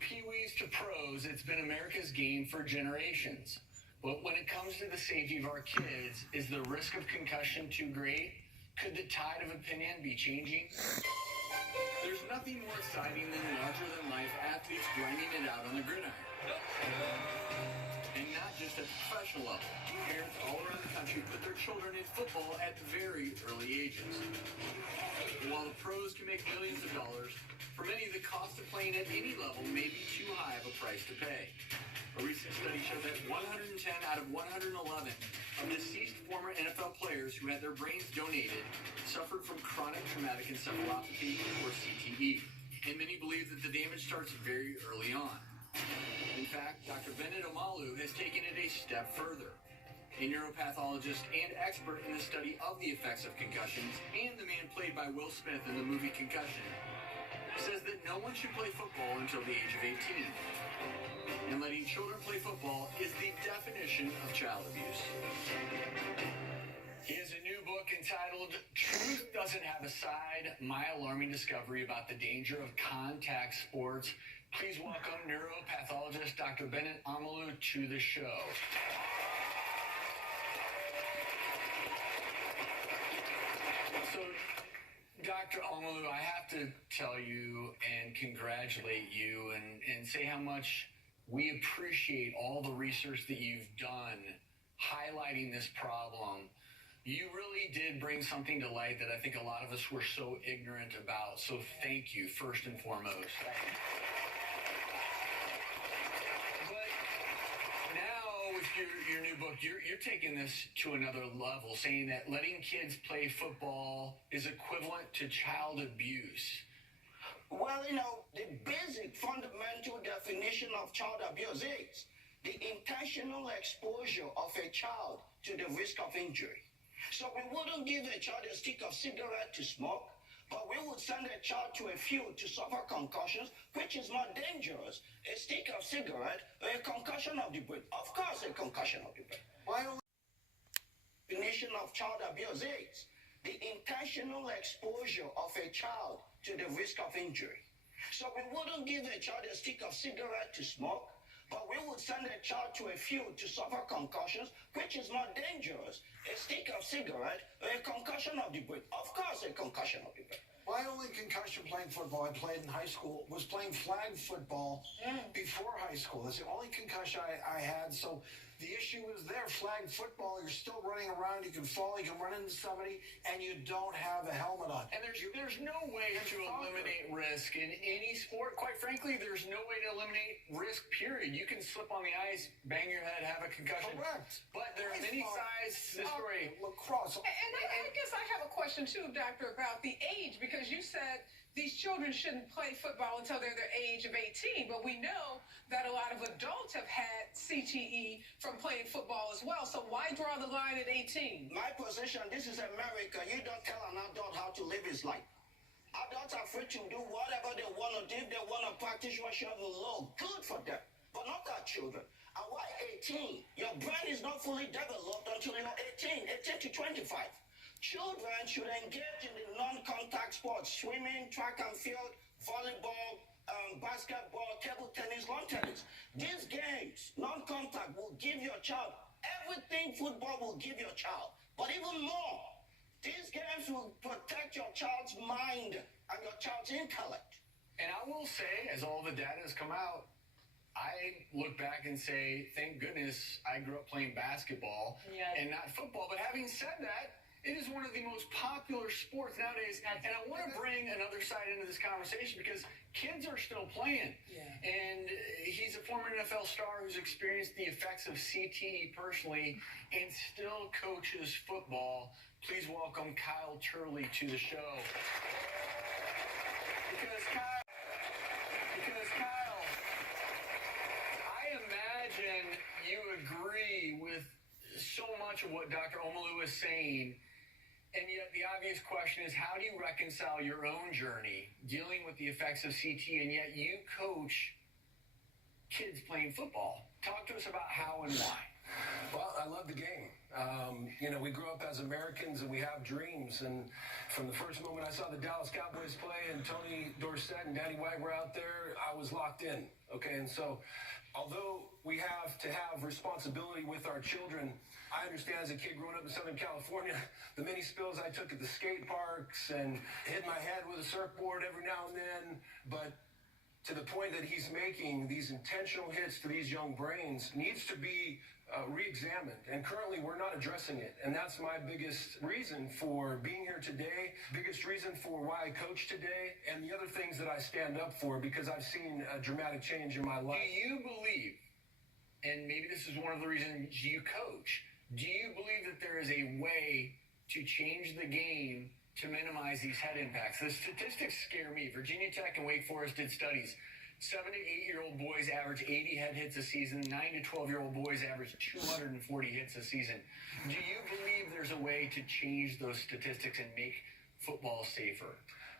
Pee-wees to pros, it's been America's game for generations. But when it comes to the safety of our kids, is the risk of concussion too great? Could the tide of opinion be changing? There's nothing more exciting than larger-than-life athletes grinding it out on the gridiron. And not just at the professional level. Parents all around the country put their children in football at very early ages. And while the pros can make millions of dollars, for many, the cost of playing at any level may be too high of a price to pay. A recent study showed that 110 out of 111 of deceased former NFL players who had their brains donated suffered from chronic traumatic encephalopathy, or CTE. And many believe that the damage starts very early on. In fact, Dr. Bennet Omalu has taken it a step further. A neuropathologist and expert in the study of the effects of concussions, and the man played by Will Smith in the movie Concussion, says that no one should play football until the age of 18. And letting children play football is the definition of child abuse. He has a new book entitled Truth Doesn't Have a Side, My Alarming Discovery About the Danger of Contact Sports. Please welcome neuropathologist Dr. Bennet Omalu to the show. So, Dr. Omalu, I have to tell you and congratulate you and say how much we appreciate all the research that you've done highlighting this problem. You really did bring something to light that I think a lot of us were so ignorant about. So thank you, first and foremost. But now with your new book, you're taking this to another level, saying that letting kids play football is equivalent to child abuse. Well, the basic fundamental definition of child abuse is the intentional exposure of a child to the risk of injury. So we wouldn't give a child a stick of cigarette to smoke, but we would send a child to a field to suffer concussions, which is more dangerous. A stick of cigarette or a concussion of the brain. Of course, a concussion of the brain. Why don't the definition of child abuse is the intentional exposure of a child to the risk of injury. So we wouldn't give a child a stick of cigarette to smoke, but we would send a child to a field to suffer concussions, which is more dangerous. A stick of cigarette or a concussion of the brain. Of course, a concussion of the brain. My only concussion playing football I played in high school was playing flag football before high school. That's the only concussion I had. So the issue is there. Flag football, you're still running around. You can fall, you can run into somebody, and you don't have a helmet on. And there's no way to eliminate risk in any sport. Quite frankly, there's no way to eliminate risk, period. You can slip on the ice, bang your head, have a concussion. Correct. But there are many sides to the story. Lacrosse. And I guess I have a question, too, Doctor, about the age, because you said these children shouldn't play football until they're the age of 18, but we know that a lot of adults have had CTE from playing football as well. So why draw the line at 18? My position, this is America. You don't tell an adult how to live his life. Adults are free to do whatever they want to do. If they want to practice worship the Lord, good for them, but not our children. And why 18? Your brain is not fully developed until you're 18 to 25. Children should engage in the non-contact sports, swimming, track and field, volleyball, basketball, table tennis, lawn tennis. These games, non-contact, will give your child everything football will give your child, but even more. These games will protect your child's mind and your child's intellect. And I will say, as all the data has come out, I look back and say, thank goodness I grew up playing basketball and not football. But having said that, it is one of the most popular sports nowadays. And I want to bring another side into this conversation because kids are still playing. Yeah. And he's a former NFL star who's experienced the effects of CTE personally and still coaches football. Please welcome Kyle Turley to the show. Because Kyle, I imagine you agree with so much of what Dr. Omalu is saying. And yet the obvious question is, how do you reconcile your own journey dealing with the effects of CT, and yet you coach kids playing football? Talk to us about how and why. Well, I love the game. We grew up as Americans and we have dreams. And from the first moment I saw the Dallas Cowboys play and Tony Dorsett and Danny White were out there, I was locked in. Okay, and so although we have to have responsibility with our children, I understand as a kid growing up in Southern California, the many spills I took at the skate parks and hit my head with a surfboard every now and then, but to the point that he's making, these intentional hits to these young brains needs to be re-examined. And currently we're not addressing it. And that's my biggest reason for being here today, biggest reason for why I coach today, and the other things that I stand up for, because I've seen a dramatic change in my life. Do you believe, and maybe this is one of the reasons you coach, do you believe that there is a way to change the game to minimize these head impacts? The statistics scare me. Virginia Tech and Wake Forest did studies. 7 to 8-year-old boys average 80 head hits a season. 9 to 12-year-old boys average 240 hits a season. Do you believe there's a way to change those statistics and make football safer?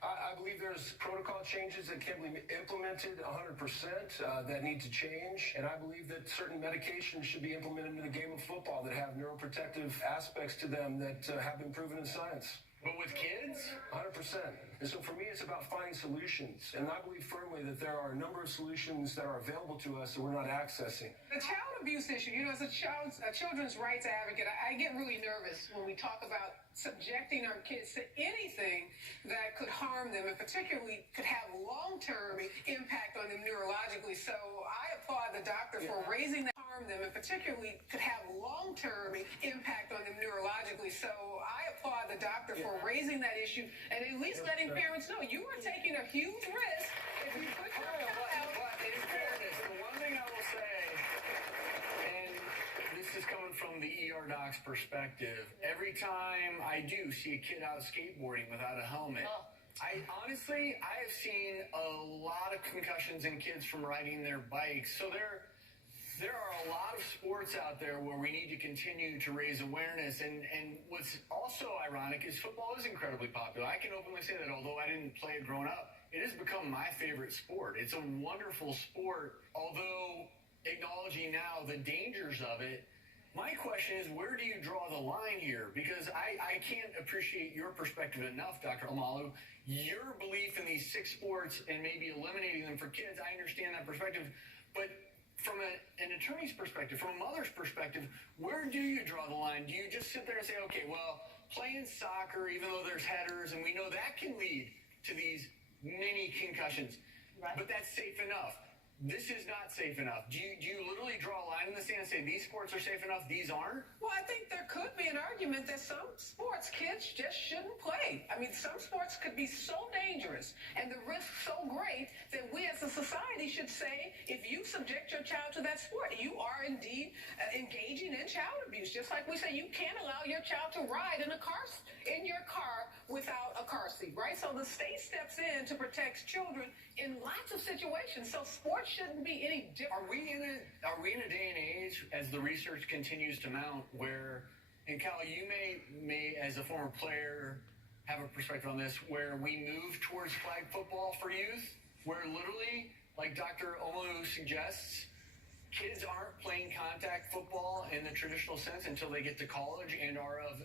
I believe there's protocol changes that can be implemented 100% that need to change. And I believe that certain medications should be implemented in the game of football that have neuroprotective aspects to them that have been proven in science. But with kids? 100%. And so for me, it's about finding solutions. And I believe firmly that there are a number of solutions that are available to us that we're not accessing. The child abuse issue, as a children's rights advocate, I get really nervous when we talk about subjecting our kids to anything that could harm them and particularly could have long-term impact on them neurologically. So I applaud the doctor for raising that harm them and particularly could have long-term impact on them neurologically. So I applaud the doctor for raising that issue and at least letting parents know you are taking a huge risk if you put your child out. But in fairness, the one thing I will say, and this is coming from the ER doc's perspective, every time I do see a kid out skateboarding without a helmet, I have seen a lot of concussions in kids from riding their bikes. So there are a lot of sports out there where we need to continue to raise awareness. And what's also ironic is football is incredibly popular. I can openly say that although I didn't play it growing up, it has become my favorite sport. It's a wonderful sport, although acknowledging now the dangers of it. My question is, where do you draw the line here? Because I can't appreciate your perspective enough, Dr. Omalu. Your belief in these 6 sports and maybe eliminating them for kids, I understand that perspective. But from an attorney's perspective, from a mother's perspective, where do you draw the line? Do you just sit there and say, okay, well, playing soccer, even though there's headers, and we know that can lead to these many concussions, but that's safe enough. This is not safe enough. Do you literally draw a line in the sand and say these sports are safe enough, these aren't? Well, I think there could be an argument that some sports kids just shouldn't play. I mean, some sports could be so dangerous and the risk so great that we as a society should say, if you subject your child to that sport, you are indeed engaging in child abuse. Just like we say, you can't allow your child to ride in your car without a car seat, right? So the state steps in to protect children in lots of situations. So sports shouldn't be any different. Are we in a day and age, as the research continues to mount, where, and Cal, you may as a former player have a perspective on this, where we move towards flag football for youth, where literally, like Dr. Omalu suggests, kids aren't playing contact football in the traditional sense until they get to college and are of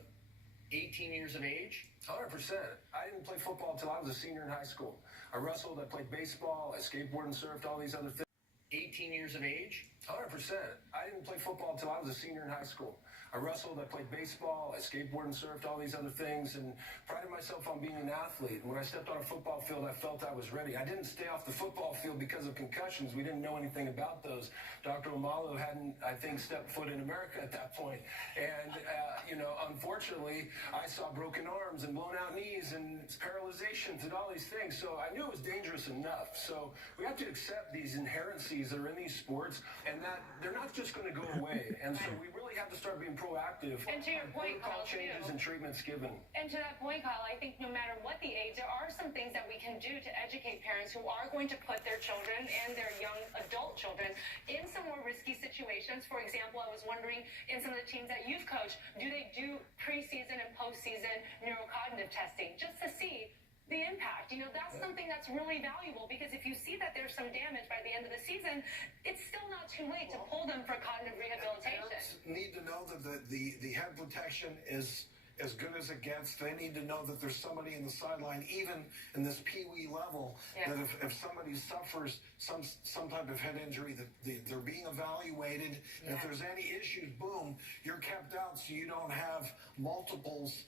18 years of age? 100%. I didn't play football until I was a senior in high school. I wrestled, I played baseball, I skateboarded and surfed, all these other things. 18 years of age? 100%. I didn't play football until I was a senior in high school. I wrestled, I played baseball, I skateboarded and surfed, all these other things, and prided myself on being an athlete. When I stepped on a football field, I felt I was ready. I didn't stay off the football field because of concussions. We didn't know anything about those. Dr. Omalu hadn't, I think, stepped foot in America at that point. And, unfortunately, I saw broken arms and blown out knees and paralyzations and all these things. So I knew it was dangerous enough. So we have to accept these inherencies that are in these sports and that they're not just going to go away. And so we really have to start being proactive. And to your point, Kyle, changes and treatments given. And to that point, Kyle, I think no matter what the age, there are some things that we can do to educate parents who are going to put their children and their young adult children in some more risky situations. For example, I was wondering, in some of the teams that you've coached, do they do preseason and postseason neurocognitive testing just to see the impact. You know, that's something that's really valuable, because if you see that there's some damage by the end of the season, it's still not too late to pull them for cognitive rehabilitation. Parents need to know that the head protection is as good as it gets. They need to know that there's somebody in the sideline, even in this peewee level, that if somebody suffers some type of head injury, that they're being evaluated. And if there's any issues, boom, you're kept out so you don't have multiples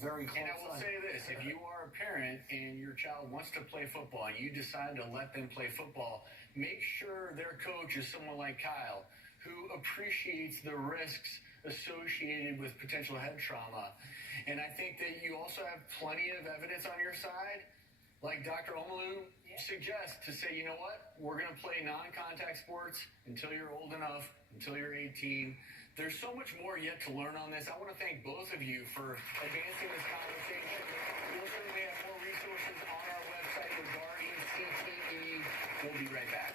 very close. And I will say this, if you are a parent and your child wants to play football and you decide to let them play football, make sure their coach is someone like Kyle, who appreciates the risks associated with potential head trauma. And I think that you also have plenty of evidence on your side, like Dr. Omalu suggests, to say, you know what, we're going to play non-contact sports until you're old enough, until you're 18. There's so much more yet to learn on this. I want to thank both of you for advancing this conversation. We'll certainly have more resources on our website regarding CTE. We'll be right back.